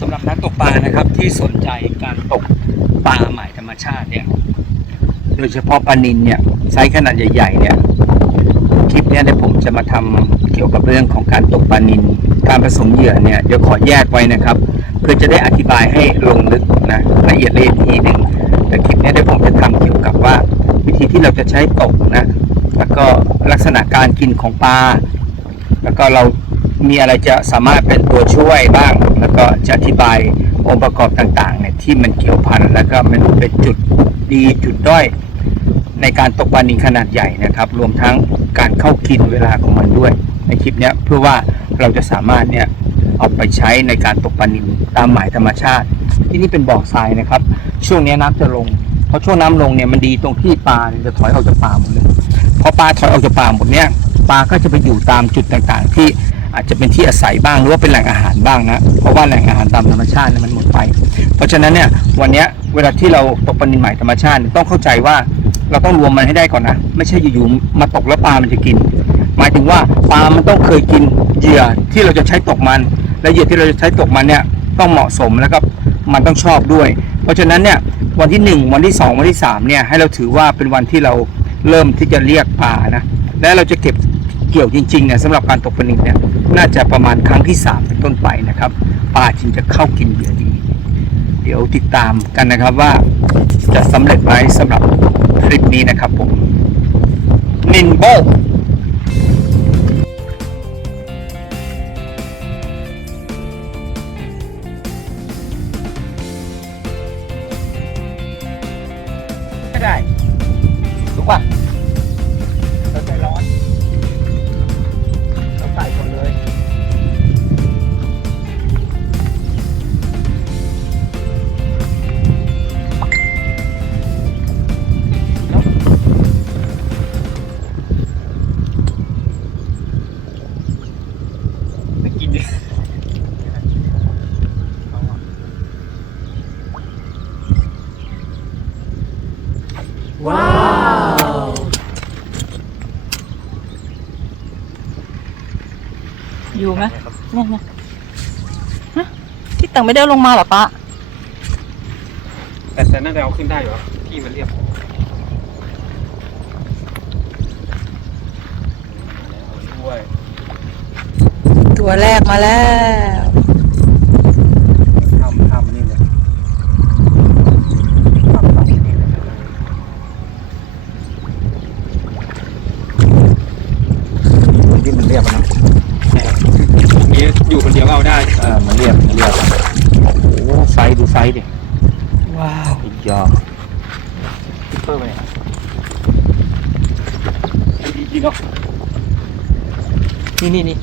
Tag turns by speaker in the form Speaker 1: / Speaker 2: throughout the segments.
Speaker 1: สำหรับนักตกปลานะครับที่สนใจการตกปลาใหม่ธรรมชาติเนี่ยโดยเฉพาะปลานินเนี่ยไซส์ขนาดใหญ่ๆเนี่ยคลิปนี้เดี๋ยผมจะมาทำเกี่ยวกับเรื่องของการตกปลานิน การผสมเหยื่อเนี่ยเดี๋ยวขอแยกไว้นะครับเพื่อจะได้อธิบายให้ลงลึกนะละเอียดละเอียดทีหนึ่งแต่คลิปนี้เดี๋ยวผมจะทำเกี่ยวกับว่า วิธีที่เราจะใช้ตกนะแล้วก็ลักษณะการกินของปลาแล้วก็เรา มีอะไรจะสามารถเป็นตัวช่วยบ้าง แล้วก็จะอธิบายองค์ประกอบต่างๆเนี่ยที่มันเกี่ยวพันแล้วก็มันเป็นจุดดีจุดด้อยในการตกปลานิลขนาดใหญ่นะครับ รวมทั้งการเข้ากินเวลาของมันด้วย ในคลิปเนี้ยเพื่อว่าเราจะสามารถเนี่ยเอาไปใช้ในการตกปลานิลตามหมายธรรมชาติ ที่นี่เป็นบ่อทรายนะครับ ช่วงนี้น้ำจะลงเพราะช่วงน้ำลงเนี่ยมันดีตรงที่ปลาจะถอยออกจากป่าหมดเลยพอปลาถอยออกจากป่าหมดเนี่ยปลาก็จะไปอยู่ตามจุดต่างๆ ที่ อาจจะเป็นที่อาศัยบ้างหรือว่าเป็นแหล่งอาหารบ้างนะเพราะว่าแหล่งอาหารตามธรรมชาติเนี่ยมันหมดไป เพราะฉะนั้นเนี่ยวันนี้เวลาที่เราตกปลานิลใหม่ธรรมชาติต้องเข้าใจว่าเราต้องรวมมันให้ได้ก่อนนะ ไม่ใช่อยู่ๆมาตกแล้วปลามันจะกิน หมายถึงว่าปลามันต้องเคยกินเหยื่อที่เราจะใช้ตกมัน และเหยื่อที่เราจะใช้ตกมันเนี่ยต้องเหมาะสมแล้วก็มันต้องชอบด้วย เพราะฉะนั้นเนี่ยวันที่หนึ่งวันที่สองวันที่สามเนี่ยให้เราถือว่าเป็นวันที่เราเริ่มที่จะเรียกปลานะและเราจะเก็บเกี่ยวจริงๆเนี่ยสำหรับการตกปลานิลเนี่ย น่าจะประมาณครั้งที่สามเป็นต้นไปนะครับปลาจึงจะเข้ากินเหยื่อดีเดี๋ยวติดตามกันนะครับว่าจะสำเร็จไหมสำหรับทริปนี้นะครับผมนินโบก็ได้ถูกป่ะ
Speaker 2: อยู่ไหมเนี่ยเนี่ยฮะที่ตังไม่ได้เอาลงมาเหรอปะ
Speaker 3: แต่แต่น่าจะเอาขึ้นได้อยู่ครับที่มันเรียบด้วย
Speaker 2: ตัวแรกมาแล้ว
Speaker 1: ทำทำนี่เลยทำทำนี่เลย ที่มันเรียบอะนะ
Speaker 3: นี้อยู่คนเดียวก็เอาได้
Speaker 1: เออมันเรียบมันเรียบอะโอ้โหไซส์ดูไซส์ดิ
Speaker 2: ว้าว
Speaker 1: อีกยอคิปเปอร์ไปไหนดีดีเนาะนี่นี่นี่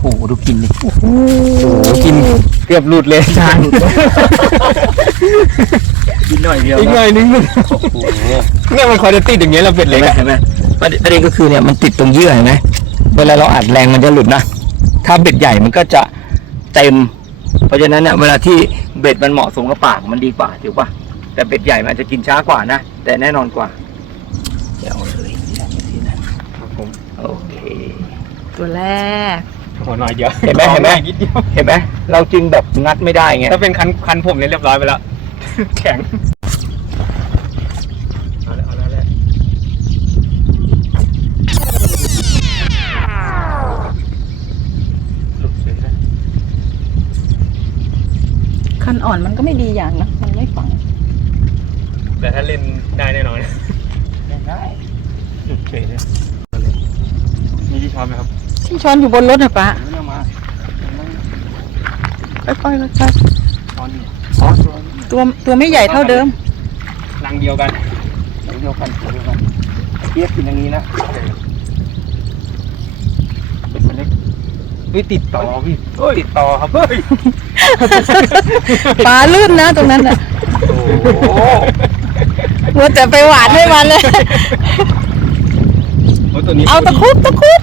Speaker 1: โอ้โหดูกินดิโอ้โหกินเกือบหลุดเลยจาน กินหน่อยเดียว
Speaker 3: อีกหน่อยนึง
Speaker 1: โอ้โห
Speaker 3: เนี่ยมันคอยจะติดอย่างเงี้ยเราเป็ด
Speaker 1: เห็
Speaker 3: เล็
Speaker 1: น
Speaker 3: ก
Speaker 1: ไหม
Speaker 3: อะ
Speaker 1: เห็นไหมประเด็นประเด็นก็คือเนี่ยมันติดตรงเยื่อเห็นไหมเวลาเราอัดแรงมันจะหลุดนะ ถ้าเบ็ดใหญ่มันก็จะเต็ม เพราะฉะนั้นเนี่ยเวลาที่เบ็ดมันเหมาะสมกับปากมันดีกว่าถูกปะแต่เบ็ดใหญ่มันอาจจะกินช้ากว่านะ แต่แน่นอนกว่าเดี๋ยวเลยอย่างนี้นะครับ
Speaker 3: ผม
Speaker 1: โอเค
Speaker 2: ตัวแรก
Speaker 3: หัวหน่อยเดียว
Speaker 1: เห็นไหมเห็นไหม
Speaker 3: นิดเดียว
Speaker 1: เห็นไหมเราจึงแบบงัดไม่ได้ไง
Speaker 3: ถ้าเป็นคันคันผมเนี่ยเรียบร้อยไปแล้ว แข็ง เอาละเอาละเอาละหลุดเลยนะ
Speaker 2: คันอ่อนมันก็ไม่ดีอย่างนะ มันไม่ฝัง
Speaker 3: แต่ถ้าเล่นได้แน่นอน
Speaker 1: ได้หลุดเฉยเลย
Speaker 3: มีที่ช้อนไหมครับ
Speaker 2: ที่ช้อนอยู่บนรถนะปะ
Speaker 1: ไม่ต้องมา
Speaker 2: ค่อยๆค่อย
Speaker 1: ช้อนนี่ช้อน ตัวนี้
Speaker 2: ๆตัวตัวไม่ใหญ่เท่าเดิม
Speaker 3: รังเดียวกัน
Speaker 1: เดียวกันเดียวกันเทียบกินอย่างนี้นะเป็นเล็ก
Speaker 3: ไม่ติดต่อพี่
Speaker 1: ติดต่อครับเฮ้ย
Speaker 2: ปลาลื่นนะ ตรงนั้นน่ะ
Speaker 1: โอ้โห
Speaker 2: มัวแต่ไปหวานให้มันเลย
Speaker 3: โอ้ตัวนี้
Speaker 2: เอาตะคุบตะคุบ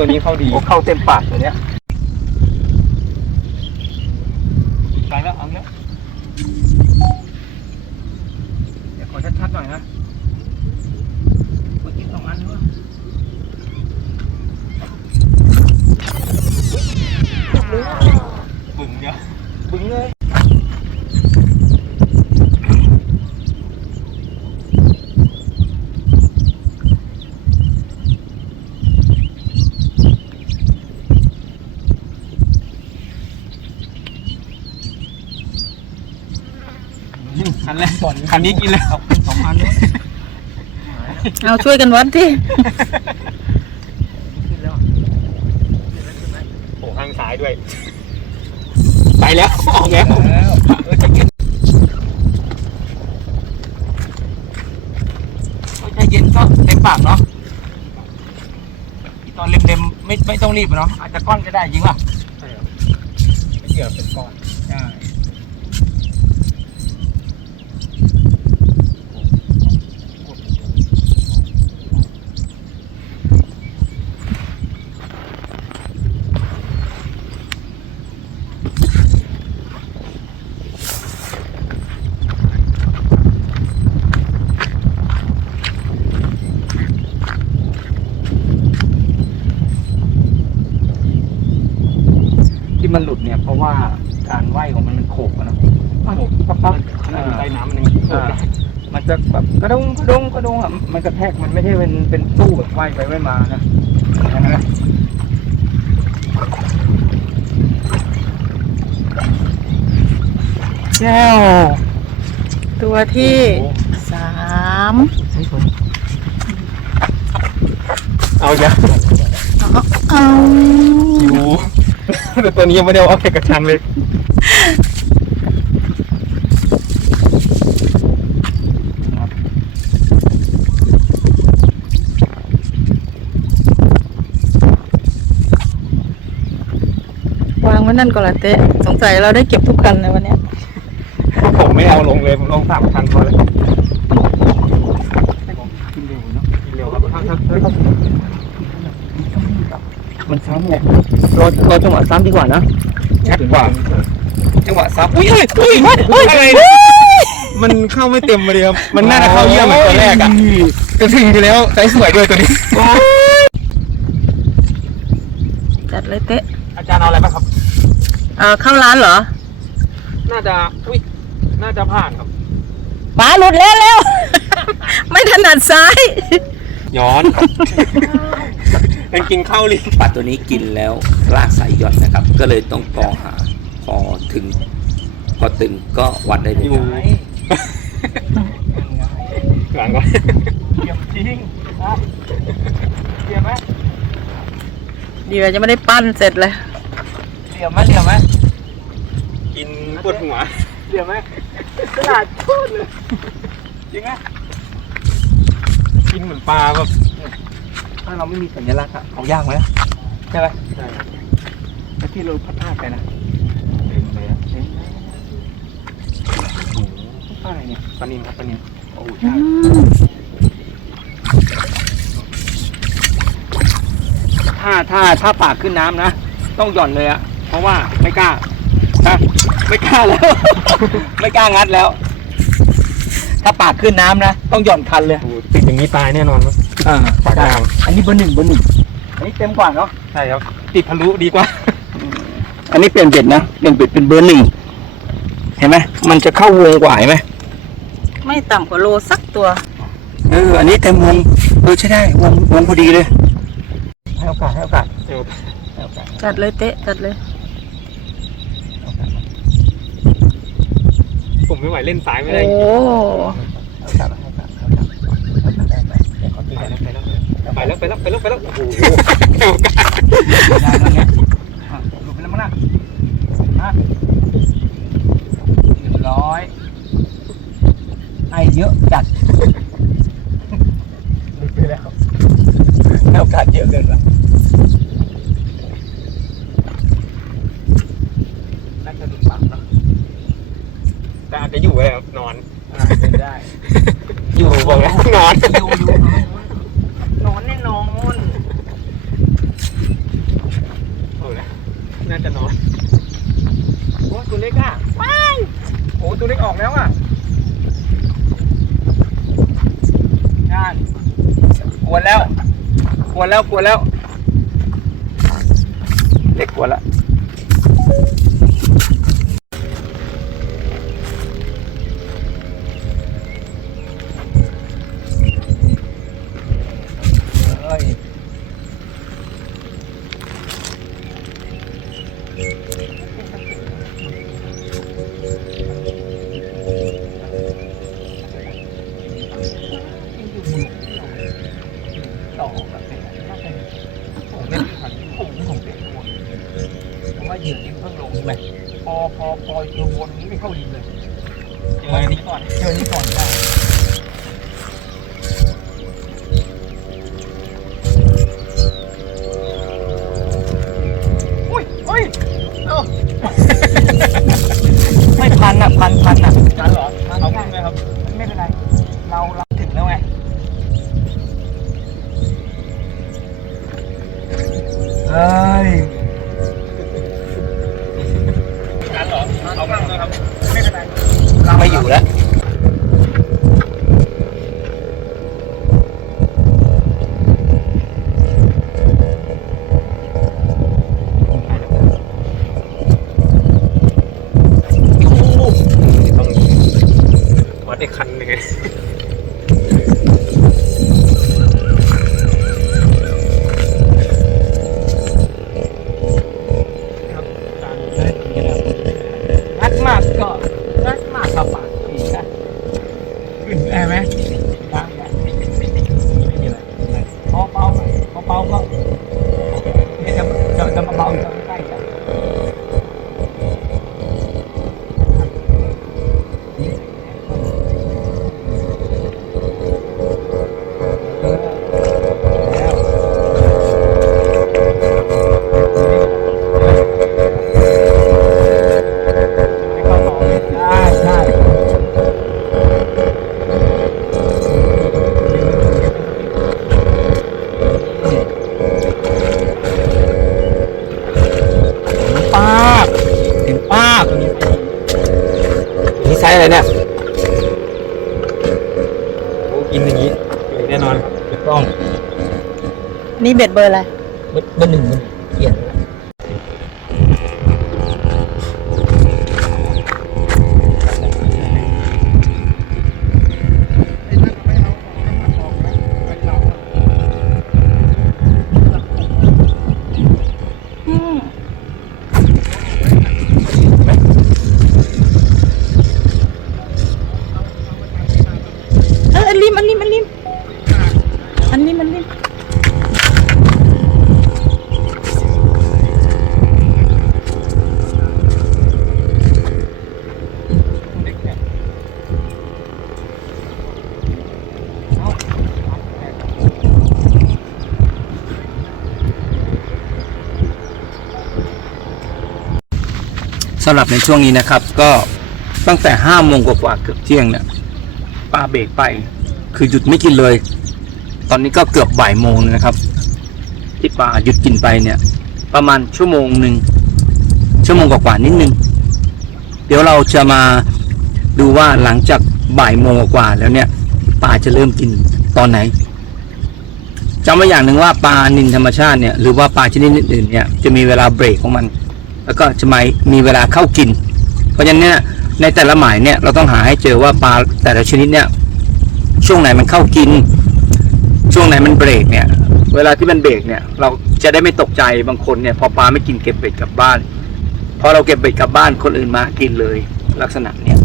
Speaker 3: ตัวนี้เข้าดี
Speaker 1: โอ้เข้าเต็มปากตัวเนี้ย
Speaker 3: ไปแล้วเอาแล้ว
Speaker 1: เดี๋ยวขอชัดๆหน่อยนะเมื่อกี้สองอันหรือเปล่า
Speaker 3: คั นแรกก่อนคันนี้กินแล้วสองพันเลย
Speaker 2: เอาช่วยกันวัดที่
Speaker 3: ขึ้นแล้วโอ้ข้างซ้ายด้วย ไปแล้ว ออกแล้ว
Speaker 1: เออใจเย็นเออใจเย็นก็เต็มปากเนาะตอนเล็มๆไม่ไม่ต้องรีบอะเนาะอาจจะก้อนก็ได้จริงป่ะ
Speaker 3: ใช่ครับไม่เกี่ยวเป็นก้อน
Speaker 1: ใช่ที่มันหลุดเนี่ย เพราะว่าการไหวของมันมันโขกอะเนาะโขกปั๊บปั๊บ
Speaker 3: ขนาดอยู่ใต้น้ำมันยังโขกได้
Speaker 1: มัน จะแบบกระดงกระดงกระดงอะมันกระแทกมันไม่ใช่เป็นเป็นตู้แบบไหวไปไหวมานะนะฮะแก้ว
Speaker 2: ตัวที่สาม
Speaker 3: เอาอย่า
Speaker 2: เอาเอา
Speaker 3: อยู่แต่ตัวนี้ยังไม่ได้เอาออกจากกระชังเลย
Speaker 2: วางไว้ นั่นก่อนละเต้สงสัยเราได้เก็บทุกคันในวันเนี้ย
Speaker 3: ผมไม่เอาลงเลยผมลงสามคันพอเลย
Speaker 1: กินเร็วเนาะ
Speaker 3: เร็วครับถ้าถ้าถ้า
Speaker 1: มันซ้ำไงรอรอจังหวะซ้ำดีกว่านะชัดกว่า จังหวะซ้ำอุ้ยอุ้ยอุ้ยอุ้ยอะไร
Speaker 3: มันเข้าไม่เต็มมาเลยครับ มันน่าจะเข้าเยี่ยมเหมือนตัวแรกอะจะถึงอยู่แล้วไซส์สวยด้วยตัวนี้
Speaker 2: จัดเลยเต้
Speaker 3: อาจารย์เอาอะไรบ้างครับ
Speaker 2: เอ่อเข้าร้านเหรอ
Speaker 3: น่าจะอุ้ยน่าจะผ่านครับ
Speaker 2: ป๋าหลุดแล้วแล้วไม่ถนัดซ้าย
Speaker 3: ย้อน มันกินข้าวลิ้น
Speaker 1: ปลาตัวนี้กินแล้วลากสายหย่อนนะครับ ก็เลยต้องกอหาพอถึง พอตึงก็วัดได้เลย
Speaker 3: อยู่หลังก่อน
Speaker 1: เยี่ยมจริงครับเยี่ยมไหม
Speaker 2: เดี๋ยวจะไม่ได้ปั้นเสร็จเลย
Speaker 1: เยี่ยมไหมเยี่ยมไหม
Speaker 3: กินปวดหัว
Speaker 1: เยี่ยมไหมตลาดพูดเลยจริงไหม
Speaker 3: กินเหมือนปลาแบบ
Speaker 1: ถ้าเราไม่มีสัญลักษณ์อะเอายากไหมใช่ไหม
Speaker 3: ใช่ครับ
Speaker 1: แล้วที่เราพลาดไปนะ
Speaker 3: เต็มเลยอะ
Speaker 1: เอ๊ะโอ้โหพลาดอะไรเนี่ย
Speaker 3: ปลานินครับปลานิน
Speaker 1: โอ้ใช่ถ้าถ้าถ้าปากขึ้นน้ำนะ ต้องหย่อนเลยอะเพ ราะว่าไม่กล้านะไม่กล้าแล้ว ไม่กล้างัดแล้ว ถ้าปากขึ้นน้ำนะ ต้องหย่อนคันเลย
Speaker 3: โอ้โหติดอย่างนี้ตายแน่นอนครับ
Speaker 1: อ่า
Speaker 3: ปากกลาง
Speaker 1: อันนี้เบอร์หนึ่งเบอร์หนึ่งอันนี้เต็มกว่าเนาะ
Speaker 3: ใช่ครับ ติดทะลุดีกว่า
Speaker 1: อันนี้เปลี่ยนเบ็ดนะ เปลี่ยนเบ็ดเป็นเบอร์หนึ่ง เห็นไหม มันจะเข้าวงกว่าเห็นไหม
Speaker 2: ไม่ต่ำกว่าโลสักตัว
Speaker 1: เออ อันนี้เต็มวง เออใช่ได้ วงวงพอดีเลย ให้โอกาสให้โอกาส
Speaker 3: เดี๋ยว
Speaker 1: ให้โอกาส
Speaker 2: จัดเลยเต้จัดเลย
Speaker 1: ให้โอกาส
Speaker 3: ผมไม่ไหวเล่นสายไม่ได้
Speaker 2: โอ้
Speaker 1: ให้โอกาสให้โอกาสให้โอกาสให้โอกาสได้ไหมเดี๋ยวเขาตี
Speaker 3: ไป
Speaker 1: กัน
Speaker 3: แล้วไปแล้วไปแล้วไปแล้วไปแล้วไปแล้วโอ้โหให้โอกาส
Speaker 1: ได้แล้วเนี่ยอะหลุดไปแล้วมั้งนะอะเรียบร้อยไอเยอะจัด
Speaker 3: หลุดไปแล้ว
Speaker 1: ให้โอกาสเยอะเกินไปน่าจะหลุดปากเนาะ
Speaker 3: แต่อาจจะอยู่ไว้ครับนอน
Speaker 1: อ่าเป็นได้
Speaker 3: อยู่บอกแล้วนอน
Speaker 1: อยู่อยู่
Speaker 2: นอนแน่นอน
Speaker 3: โอ้ยน่าจะนอน
Speaker 1: โอ้ตัวเล็ กอะว้ายโอ้ตัวเล็กออกแล้วอะงานกวนแล้วกวนแล้วกวนแล้ว เล็กกวนละ เข้าดินเลยเจออันนี้ก่อนเจออันนี้ก่อนได้
Speaker 3: อุ้ยอุ้ยเอ้า
Speaker 1: ไม่พันอะพันพันอะ
Speaker 3: กันเหรอเอาขึ้นไหมครับ
Speaker 1: ไม่เป็นไร เราเราถึงแล้วไงเฮ้ย
Speaker 3: นี่เบ็ด
Speaker 1: เบอร์
Speaker 3: อะ
Speaker 2: ไร
Speaker 1: เบอร์เบอร์หนึ่งมันเขียนไว้แล้ว
Speaker 2: อืมเอออันริมอันริมอันริมอันริมอันริม
Speaker 1: สำหรับในช่วงนี้นะครับ ก็ตั้งแต่ห้าโมงกว่าเกือบเที่ยงเนี่ยปลาเบรกไป คือหยุดไม่กินเลย ตอนนี้ก็เกือบบ่ายโมงแล้วนะครับ ที่ปลาหยุดกินไปเนี่ย ประมาณชั่วโมงหนึ่งชั่วโมงกว่าๆนิดนึง เดี๋ยวเราจะมาดูว่าหลังจากบ่ายโมงกว่าแล้วเนี่ยปลาจะเริ่มกินตอนไหนจำไว้อย่างหนึ่งว่าปลานินธรรมชาติเนี่ยหรือว่าปลาชนิดอื่นๆเนี่ยจะมีเวลาเบรกของมัน แล้วก็จะมามีเวลาเข้ากิน เพราะฉะนั้นเนี่ยในแต่ละหมายเนี่ยเราต้องหาให้เจอว่าปลาแต่ละชนิดเนี่ยช่วงไหนมันเข้ากิน ช่วงไหนมันเบรกเนี่ย เวลาที่มันเบรกเนี่ย เราจะได้ไม่ตกใจบางคนเนี่ยพอปลาไม่กินเก็บเบ็ดกลับบ้านพอเราเก็บเบ็ดกลับบ้านคนอื่นมากินเลยลักษณะเนี่ย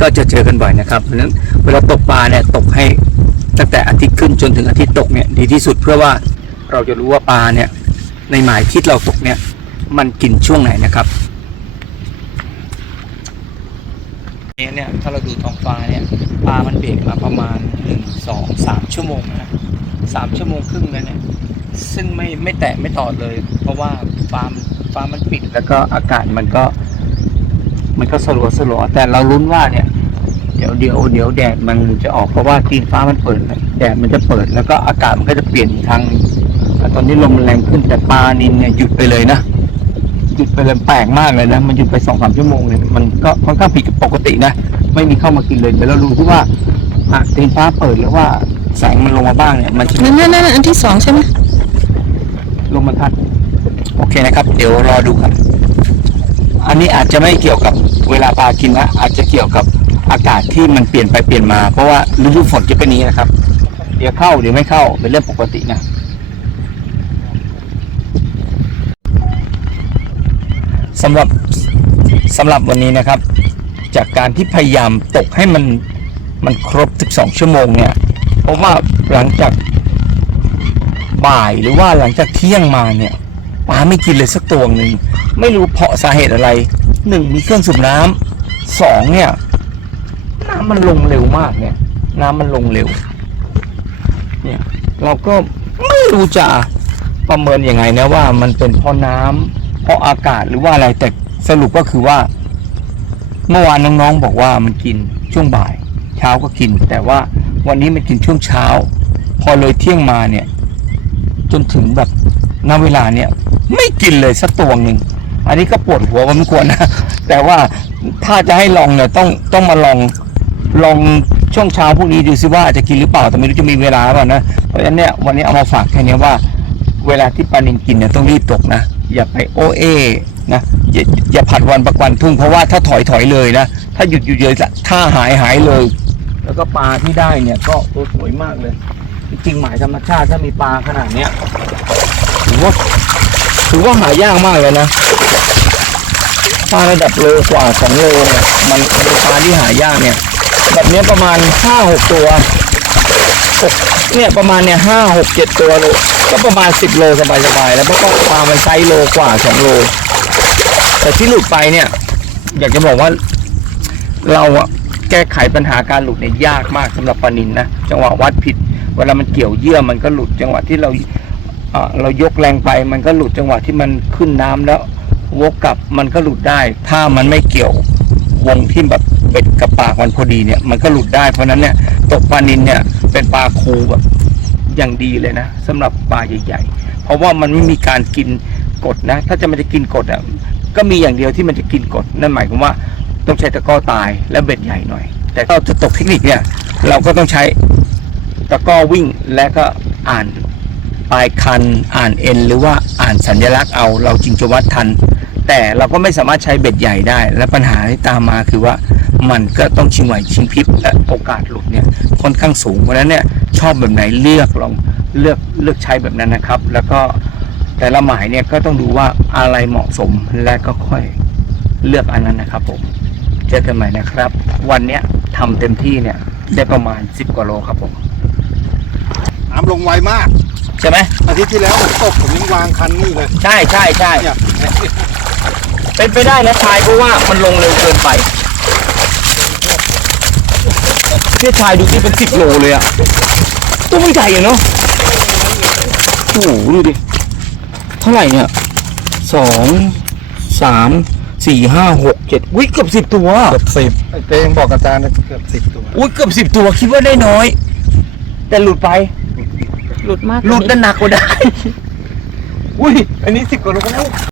Speaker 1: ก็จะเจอกันบ่อยนะครับเพราะฉะนั้นเวลาตกปลาเนี่ยตกให้ตั้งแต่อาทิตย์ขึ้นจนถึงอาทิตย์ตกเนี่ยดีที่สุดเพื่อว่าเราจะรู้ว่าปลาเนี่ยในหมายที่เราตกเนี่ย มันกินช่วงไหนนะครับเนี่ยเนี่ยถ้าเราดูท้องฟ้าเนี่ยปลามันเบรกมาประมาณหนึ่งสองสามชั่วโมงนะสามชั่วโมงครึ่งแล้วเนี่ยซึ่งไม่ไม่แตะไม่ต่อเลย เพราะว่าฟ้ามันฟ้ามันปิดแล้วก็อากาศมันก็ มันก็สลัวสลัวแต่เราลุ้นว่าเนี่ย เดี๋ยวเดี๋ยวเดี๋ยวแดดมันจะออกเพราะว่าตีนฟ้ามันเปิดแดดมันจะเปิดแล้วก็อากาศมันก็จะเปลี่ยนอีกครั้งหนึ่งแต่ตอนนี้ลมมันแรงขึ้นแต่ปลานินเนี่ยหยุดไปเลยนะ หยุดไปเลยแปลกมากเลยนะ มันหยุดไปสองสามชั่วโมงเลยมันก็ค่อนข้างผิดปกตินะ ไม่มีเข้ามากินเลยเดี๋ยวเราดูที่ว่าอะตีนฟ้าเปิดหรือว่าแสงมันลงมาบ้างเนี่ยมันจะ
Speaker 2: นั่นนั่นนั่นอันที่สองใช่ไหม
Speaker 1: ลมมันพัด โอเคนะครับ เดี๋ยวรอดูครับ อันนี้อาจจะไม่เกี่ยวกับเวลาปลากินนะอาจจะเกี่ยวกับอากาศที่มันเปลี่ยนไปเปลี่ยนมา เพราะว่าฤดูฝนจะเป็นอย่างนี้นะครับ เดี๋ยวเข้าเดี๋ยวไม่เข้าเป็นเรื่องปกตินะ สำหรับสำหรับวันนี้นะครับ จากการที่พยายามตกให้มันมันครบ 12 ชั่วโมงเนี่ยเพราะว่าหลังจากบ่ายหรือว่าหลังจากเที่ยงมาเนี่ยปลาไม่กินเลยสักตัวหนึ่งไม่รู้เพราะสาเหตุอะไรหนึ่งมีเครื่องสูบน้ำสองเนี่ยน้ำมันลงเร็วมากเนี่ย น้ำมันลงเร็ว เนี่ยเราก็ไม่รู้จะประเมินยังไงนะว่ามันเป็นเพราะน้ำ ราะอากาศหรือว่าอะไรแต่สรุปก็คือว่า เมื่อวานน้องๆบอกว่ามันกินช่วงบ่าย เช้าก็กิน แต่ว่าวันนี้มันกินช่วงเช้า พอเลยเที่ยงมาเนี่ย จนถึงแบบณเวลาเนี่ย ไม่กินเลยสักตัวหนึ่งอันนี้ก็ปวดหัวพอสมควรนะแต่ว่าถ้าจะให้ลองเนี่ยต้องต้องมาลองลองช่วงเช้าพวกนี้ดูซิว่าจะกินหรือเปล่าแต่ไม่รู้จะมีเวลาเปล่านะเพราะฉะนั้นเนี่ยวันนี้เอามาฝากแค่นี้ว่า เวลาที่ปลานินกินเนี่ยต้องรีบตกนะ อย่าไปโอเอนะอย่าอย่าผัดวันประกันทุ่งเพราะว่าถ้าถอยถอยเลยนะ ถ้าหยุดหยุดเลยถ้าหายหายเลย แล้วก็ปลาที่ได้เนี่ยก็ตัวสวยมากเลย จริงหมายธรรมชาติถ้ามีปลาขนาดเนี้ยถือว่าถือว่าหายากมากเลยนะปลาระดับโลกว่าสองโลเนี่ยมันเป็นปลาที่หายากเนี่ย แบบนี้ประมาณห้าหกตัวหก เนี่ยประมาณเนี่ยห้าหกเจ็ดตัวโลก็ประมาณสิบโลสบายๆแล้วเพราะว่าปลามันไซส์โลกว่าสองโล แต่ที่หลุดไปเนี่ย อยากจะบอกว่า เราอะแก้ไขปัญหาการหลุดเนี่ยยากมากสำหรับปลานินนะจังหวะวัดผิด เวลามันเกี่ยวเยื่อมันก็หลุดจังหวะที่เราเอ่อเรายกแรงไปมันก็หลุดจังหวะที่มันขึ้นน้ำแล้ววกกลับมันก็หลุดได้ ถ้ามันไม่เกี่ยววงที่แบบเบ็ดกับปากมันพอดีเนี่ย มันก็หลุดได้เพราะนั้นเนี่ย ตกปลานินเนี่ย เป็นปลาคูแบบอย่างดีเลยนะสำหรับปลาใหญ่ๆ เพราะว่ามันไม่มีการกินกดนะ ถ้าจะมันจะกินกดอะก็มีอย่างเดียวที่มันจะกินกด นั่นหมายความว่าต้องใช้ตะก้อตายและเบ็ดใหญ่หน่อย แต่ถ้าเราจะตกเทคนิคเนี่ย เราก็ต้องใช้ตะก้อวิ่งและก็อ่านปลายคันอ่านเอ็นหรือว่าอ่านสัญลักษณ์เอา เราจึงจะวัดทัน แต่เราก็ไม่สามารถใช้เบ็ดใหญ่ได้ และปัญหาที่ตามมาคือว่ามันก็ต้องชิงไหวชิงพริบและโอกาสหลุดเนี่ยค่อนข้างสูงเพราะฉะนั้นเนี่ยชอบแบบไหนเลือกลองเลือกเลือกใช้แบบนั้นนะครับ แล้วก็แต่ละหมายเนี่ยก็ต้องดูว่าอะไรเหมาะสมและก็ค่อยเลือกอันนั้นนะครับผมเจอกันใหม่นะครับ วันเนี้ยทำเต็มที่เนี่ยได้ประมาณ 10กว่าโลครับผม
Speaker 3: น้ำลงไวมาก
Speaker 1: ใช่ไหม
Speaker 3: อาทิตย์ที่แล้วผมตกผมยังวางคันนี่เลย
Speaker 1: ใช่ใช่ใช่
Speaker 3: เนี่ย
Speaker 1: เป็นไปได้นะชายเพราะว่ามันลงเร็วเกินไปเนี่ยชายดูที่เป็น10โลเลยอะตัวมันใหญ่อะเนาะโอ้โหดูดิ เท่าไหร่เนี่ยสองสามสี่ห้าหกเจ็ดวิเกือบสิบตัว
Speaker 3: เกือบสิบไอ้เต้ยังบอกอาจารย์นะเกือบสิบตัว
Speaker 1: อุ้ยเกือบสิบตัวคิดว่าได้น้อย แต่หลุดไป
Speaker 2: หลุดมาก
Speaker 1: หลุดนั่นหนักกว่าได้ อุ้ย อันนี้สิบกว่าโลแล้ว